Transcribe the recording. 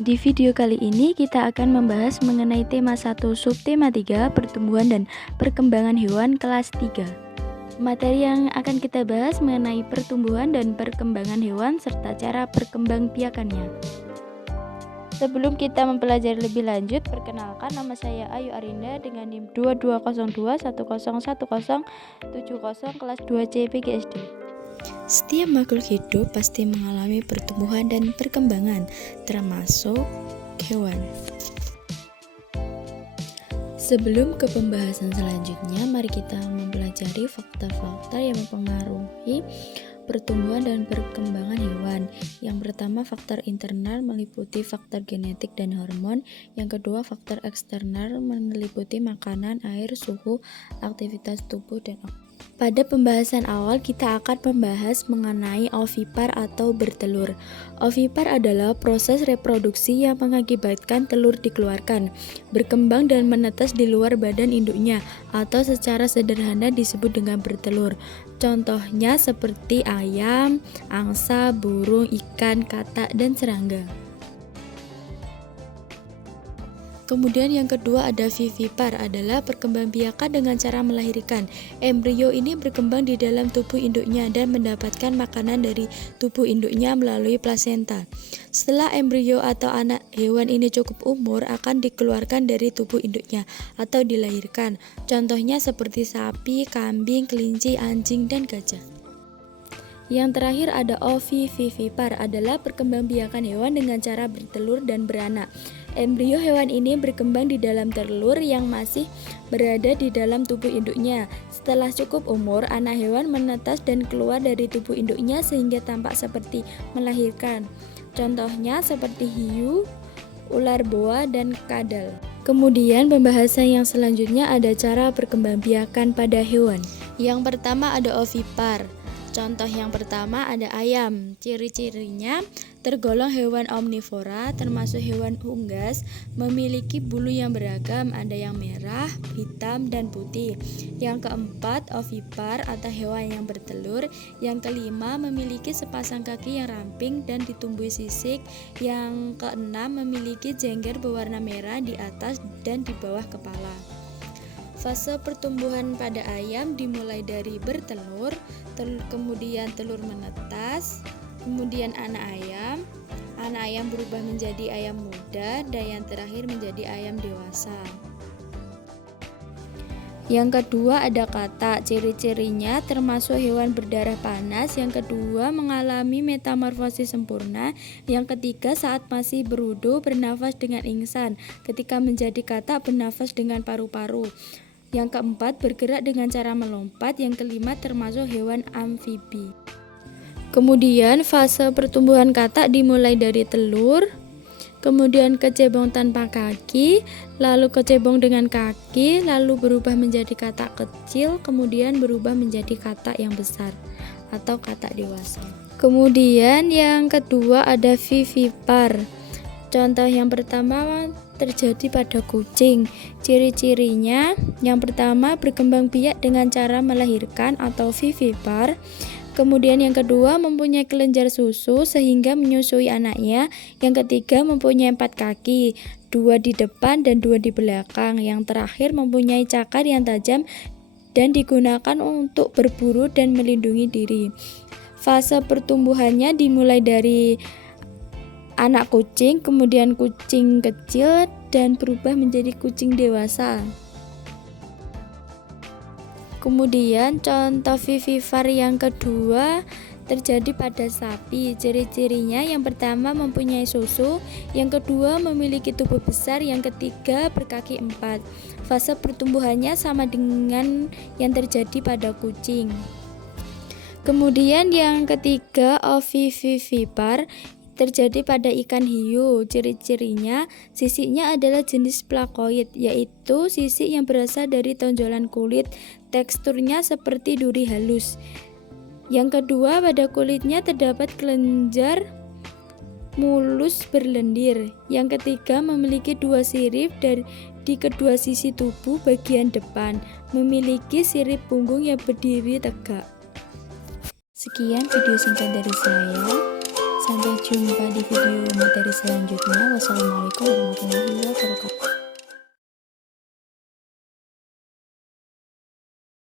Di video kali ini kita akan membahas mengenai tema 1 subtema 3 pertumbuhan dan perkembangan hewan kelas 3. Materi yang akan kita bahas mengenai pertumbuhan dan perkembangan hewan serta cara perkembangbiakannya. Sebelum kita mempelajari lebih lanjut, perkenalkan nama saya Ayu Arinda dengan NIM 2202101070 kelas 2C PGSD. Setiap makhluk hidup pasti mengalami pertumbuhan dan perkembangan, termasuk hewan. Sebelum ke pembahasan selanjutnya, mari kita mempelajari faktor-faktor yang mempengaruhi pertumbuhan dan perkembangan hewan. Yang pertama, faktor internal meliputi faktor genetik dan hormon. Yang kedua, faktor eksternal meliputi makanan, air, suhu, aktivitas tubuh, dan pada pembahasan awal kita akan membahas mengenai ovipar atau bertelur. Ovipar adalah proses reproduksi yang mengakibatkan telur dikeluarkan, berkembang dan menetas di luar badan induknya, atau secara sederhana disebut dengan bertelur. Contohnya seperti ayam, angsa, burung, ikan, katak, dan serangga. Kemudian yang kedua ada vivipar, adalah perkembangbiakan dengan cara melahirkan. Embrio ini berkembang di dalam tubuh induknya dan mendapatkan makanan dari tubuh induknya melalui plasenta. Setelah embrio atau anak hewan ini cukup umur, akan dikeluarkan dari tubuh induknya atau dilahirkan. Contohnya seperti sapi, kambing, kelinci, anjing, dan gajah. Yang terakhir ada ovivivipar, adalah perkembangbiakan hewan dengan cara bertelur dan beranak. Embrio hewan ini berkembang di dalam telur yang masih berada di dalam tubuh induknya. Setelah cukup umur, anak hewan menetas dan keluar dari tubuh induknya sehingga tampak seperti melahirkan. Contohnya seperti hiu, ular boa, dan kadal. Kemudian pembahasan yang selanjutnya ada cara perkembangbiakan pada hewan. Yang pertama ada ovipar. Contoh yang pertama ada ayam. Ciri-cirinya tergolong hewan omnivora, termasuk hewan unggas, memiliki bulu yang beragam, ada yang merah, hitam, dan putih. Yang keempat, ovipar atau hewan yang bertelur. Yang kelima, memiliki sepasang kaki yang ramping dan ditumbuhi sisik. Yang keenam, memiliki jengger berwarna merah di atas dan di bawah kepala. Fase pertumbuhan pada ayam dimulai dari bertelur, kemudian telur menetas, kemudian anak ayam berubah menjadi ayam muda, dan yang terakhir menjadi ayam dewasa. Yang kedua ada katak. Ciri-cirinya termasuk hewan berdarah panas. Yang kedua mengalami metamorfosis sempurna. Yang ketiga saat masih berudu bernafas dengan ingsan. Ketika menjadi katak bernafas dengan paru-paru. Yang keempat bergerak dengan cara melompat. Yang kelima termasuk hewan amfibi. Kemudian fase pertumbuhan katak dimulai dari telur, kemudian kecebong tanpa kaki, lalu kecebong dengan kaki, lalu berubah menjadi katak kecil, kemudian berubah menjadi katak yang besar atau katak dewasa. Kemudian yang kedua ada vivipar. Contoh yang pertama terjadi pada kucing. Ciri-cirinya yang pertama berkembang biak dengan cara melahirkan atau vivipar. Kemudian yang kedua mempunyai kelenjar susu sehingga menyusui anaknya. Yang ketiga mempunyai 4 kaki, 2 di depan dan 2 di belakang. Yang terakhir mempunyai cakar yang tajam dan digunakan untuk berburu dan melindungi diri. Fase pertumbuhannya dimulai dari anak kucing, kemudian kucing kecil, dan berubah menjadi kucing dewasa. Kemudian contoh vivipar yang kedua terjadi pada sapi. Ciri-cirinya yang pertama mempunyai susu, yang kedua memiliki tubuh besar, yang ketiga berkaki 4. Fase pertumbuhannya sama dengan yang terjadi pada kucing. Kemudian yang ketiga ovivivipar terjadi pada ikan hiu. Ciri-cirinya sisiknya adalah jenis plakoid, yaitu sisik yang berasal dari tonjolan kulit. Teksturnya seperti duri halus. Yang kedua, pada kulitnya terdapat kelenjar mulus berlendir. Yang ketiga, memiliki 2 sirip di kedua sisi tubuh bagian depan, memiliki sirip punggung yang berdiri tegak. Sekian video singkat dari saya. Sampai jumpa di video materi selanjutnya. Wassalamualaikum warahmatullahi wabarakatuh.